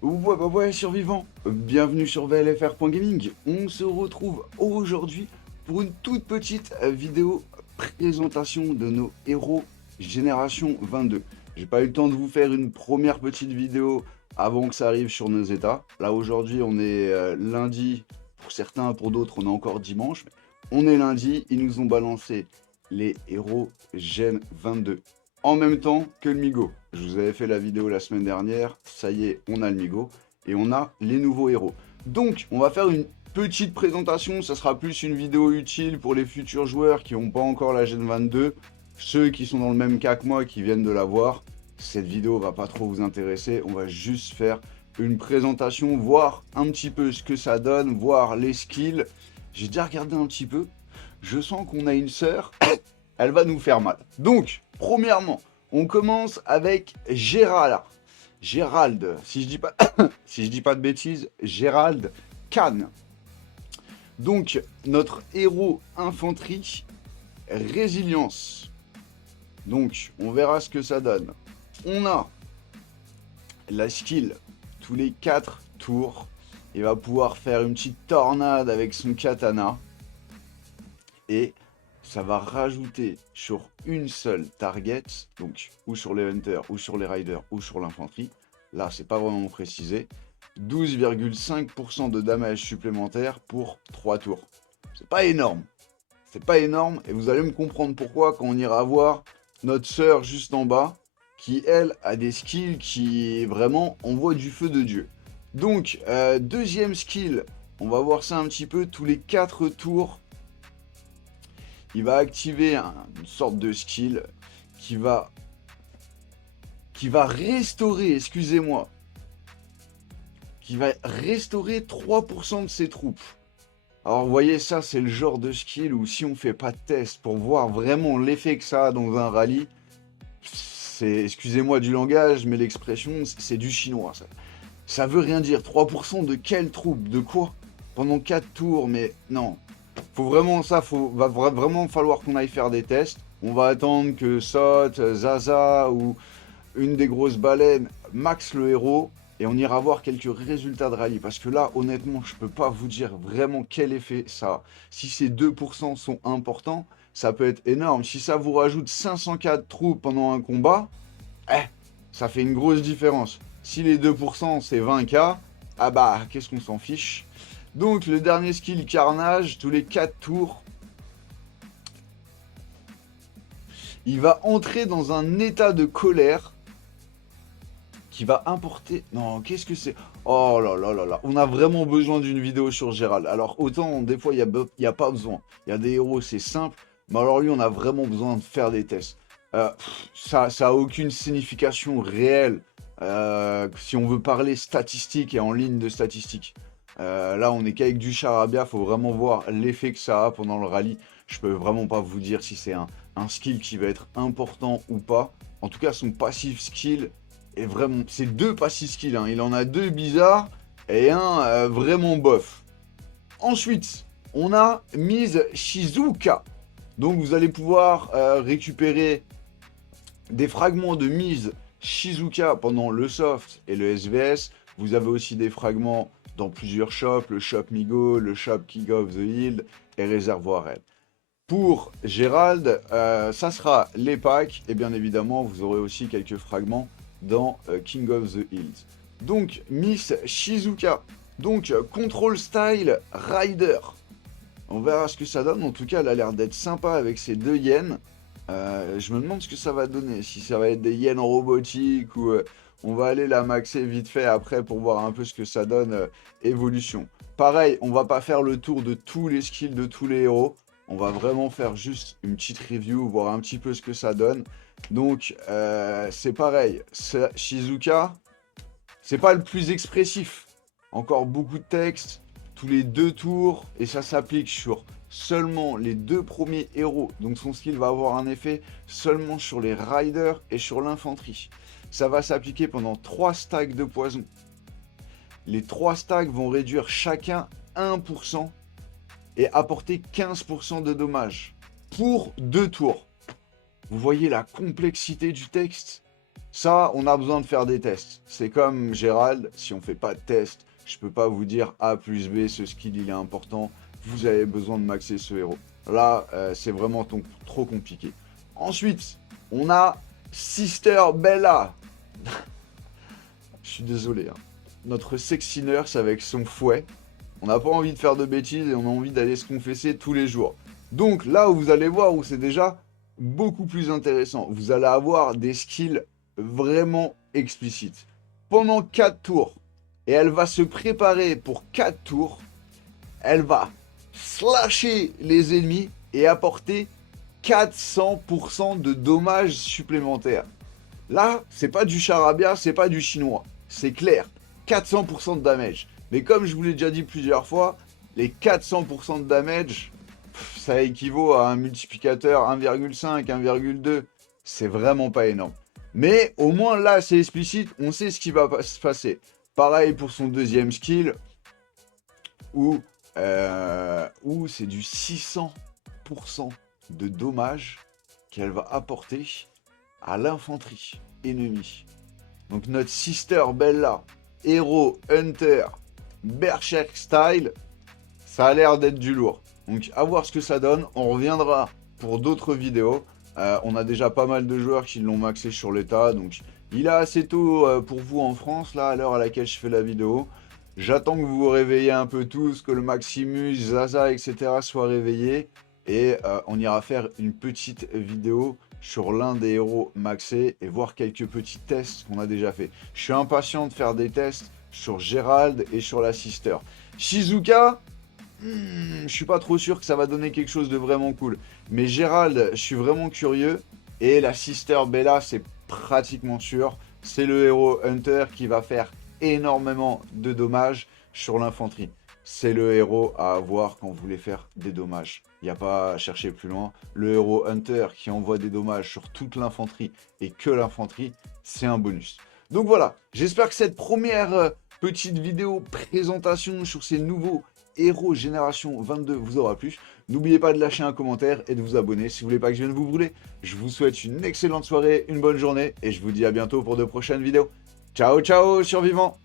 Ouais, survivant, bienvenue sur VLFR.gaming. On se retrouve aujourd'hui pour une toute petite vidéo présentation de nos héros Génération 22. J'ai pas eu le temps de vous faire une première petite vidéo avant que ça arrive sur nos états. Là aujourd'hui on est lundi, pour certains, pour d'autres on est encore dimanche. Mais on est lundi, ils nous ont balancé les héros Gen 22 en même temps que le Migo. Je vous avais fait la vidéo la semaine dernière, ça y est, on a le Migo et on a les nouveaux héros. Donc, on va faire une petite présentation, ça sera plus une vidéo utile pour les futurs joueurs qui n'ont pas encore la Gen 22, ceux qui sont dans le même cas que moi, qui viennent de l'avoir. Cette vidéo va pas trop vous intéresser, on va juste faire une présentation, voir un petit peu ce que ça donne, voir les skills. J'ai déjà regardé un petit peu, je sens qu'on a une sœur, elle va nous faire mal. Donc, premièrement, on commence avec Gérald. Gérald, si je dis pas, si je dis pas de bêtises, Gérald Khan. Donc, notre héros infanterie, résilience. Donc, on verra ce que ça donne. On a la skill, tous les 4 tours. Il va pouvoir faire une petite tornade avec son katana. Et ça va rajouter sur une seule target, donc ou sur les hunters, ou sur les riders, ou sur l'infanterie. Là, c'est pas vraiment précisé. 12,5% de damage supplémentaire pour 3 tours. C'est pas énorme. C'est pas énorme, et vous allez me comprendre pourquoi quand on ira voir notre sœur juste en bas, qui elle a des skills qui vraiment envoient du feu de Dieu. Donc, deuxième skill, on va voir ça un petit peu, tous les 4 tours, il va activer une sorte de skill qui va restaurer, excusez-moi, qui va restaurer 3% de ses troupes. Alors vous voyez, ça c'est le genre de skill où si on fait pas de test pour voir vraiment l'effet que ça a dans un rallye, c'est, excusez-moi du langage, mais l'expression c'est du chinois. Ça veut rien dire. 3% de quelle troupe? De quoi? Pendant 4 tours, mais non. Faut vraiment ça, va vraiment falloir qu'on aille faire des tests. On va attendre que Sot, Zaza ou une des grosses baleines max le héros et on ira voir quelques résultats de rallye. Parce que là, honnêtement, je peux pas vous dire vraiment quel effet ça a. Si ces 2% sont importants, ça peut être énorme. Si ça vous rajoute 504 troupes pendant un combat, ça fait une grosse différence. Si les 2% c'est 20k, ah bah, qu'est-ce qu'on s'en fiche. Donc le dernier skill carnage, tous les 4 tours, il va entrer dans un état de colère qui va importer... Non, qu'est-ce que c'est? Oh là là là là, on a vraiment besoin d'une vidéo sur Gérald. Alors autant des fois il n'y a pas besoin. Il y a des héros, c'est simple. Mais alors lui, on a vraiment besoin de faire des tests. Ça a aucune signification réelle si on veut parler statistique et en ligne de statistiques. Là, on est qu'avec du charabia, faut vraiment voir l'effet que ça a pendant le rallye. Je peux vraiment pas vous dire si c'est un skill qui va être important ou pas. En tout cas, son passif skill est vraiment... C'est 2 passifs skills, hein. Il en a 2 bizarres et un vraiment bof. Ensuite, on a Mise Shizuka. Donc vous allez pouvoir récupérer des fragments de Mise Shizuka pendant le soft et le SVS. Vous avez aussi des fragments dans plusieurs shops, le shop Migo, le shop King of the Hill et Réservoir Red. Pour Gérald, ça sera les packs et bien évidemment vous aurez aussi quelques fragments dans King of the Hills. Donc Miss Shizuka, donc Control Style Rider. On verra ce que ça donne, en tout cas elle a l'air d'être sympa avec ses 2 yens. Je me demande ce que ça va donner, si ça va être des yens robotiques ou on va aller la maxer vite fait après pour voir un peu ce que ça donne évolution. Pareil, on va pas faire le tour de tous les skills de tous les héros, on va vraiment faire juste une petite review, voir un petit peu ce que ça donne. Donc c'est pareil, Shizuka, c'est pas le plus expressif, encore beaucoup de texte, tous les 2 tours, et ça s'applique sur seulement les 2 premiers héros. Donc son skill va avoir un effet seulement sur les riders et sur l'infanterie. Ça va s'appliquer pendant 3 stacks de poison. Les 3 stacks vont réduire chacun 1% et apporter 15% de dommages pour 2 tours. Vous voyez la complexité du texte? Ça, on a besoin de faire des tests. C'est comme Gérald, si on fait pas de test, je peux pas vous dire A plus B, ce skill il est important, vous avez besoin de maxer ce héros. Là, c'est vraiment trop compliqué. Ensuite, on a Sister Bella. Je suis désolé, hein. Notre sexy nurse avec son fouet. On n'a pas envie de faire de bêtises et on a envie d'aller se confesser tous les jours. Donc là où vous allez voir où c'est déjà beaucoup plus intéressant, vous allez avoir des skills vraiment explicites. Pendant 4 tours, et elle va se préparer pour 4 tours, elle va slasher les ennemis et apporter 400% de dommages supplémentaires. Là, c'est pas du charabia, c'est pas du chinois. C'est clair, 400% de damage. Mais comme je vous l'ai déjà dit plusieurs fois, les 400% de damage, ça équivaut à un multiplicateur 1,5, 1,2. C'est vraiment pas énorme. Mais au moins là, c'est explicite, on sait ce qui va se passer. Pareil pour son deuxième skill, où c'est du 600% de dommages qu'elle va apporter à l'infanterie ennemie. Donc notre Sister Bella, héros, hunter, berserk style, ça a l'air d'être du lourd. Donc à voir ce que ça donne, on reviendra pour d'autres vidéos. On a déjà pas mal de joueurs qui l'ont maxé sur l'état, donc il est assez tôt pour vous en France, là, à l'heure à laquelle je fais la vidéo. J'attends que vous vous réveillez un peu tous, que le Maximus, Zaza, etc. soient réveillés. Et on ira faire une petite vidéo sur l'un des héros maxés et voir quelques petits tests qu'on a déjà fait. Je suis impatient de faire des tests sur Gérald et sur la Sister. Shizuka, je suis pas trop sûr que ça va donner quelque chose de vraiment cool. Mais Gérald, je suis vraiment curieux. Et la Sister Bella, c'est pratiquement sûr. C'est le héros Hunter qui va faire énormément de dommages sur l'infanterie. C'est le héros à avoir quand vous voulez faire des dommages. Il n'y a pas à chercher plus loin. Le héros Hunter qui envoie des dommages sur toute l'infanterie et que l'infanterie, c'est un bonus. Donc voilà, j'espère que cette première petite vidéo présentation sur ces nouveaux héros génération 22 vous aura plu. N'oubliez pas de lâcher un commentaire et de vous abonner si vous voulez pas que je vienne vous brûler. Je vous souhaite une excellente soirée, une bonne journée et je vous dis à bientôt pour de prochaines vidéos. Ciao ciao survivants!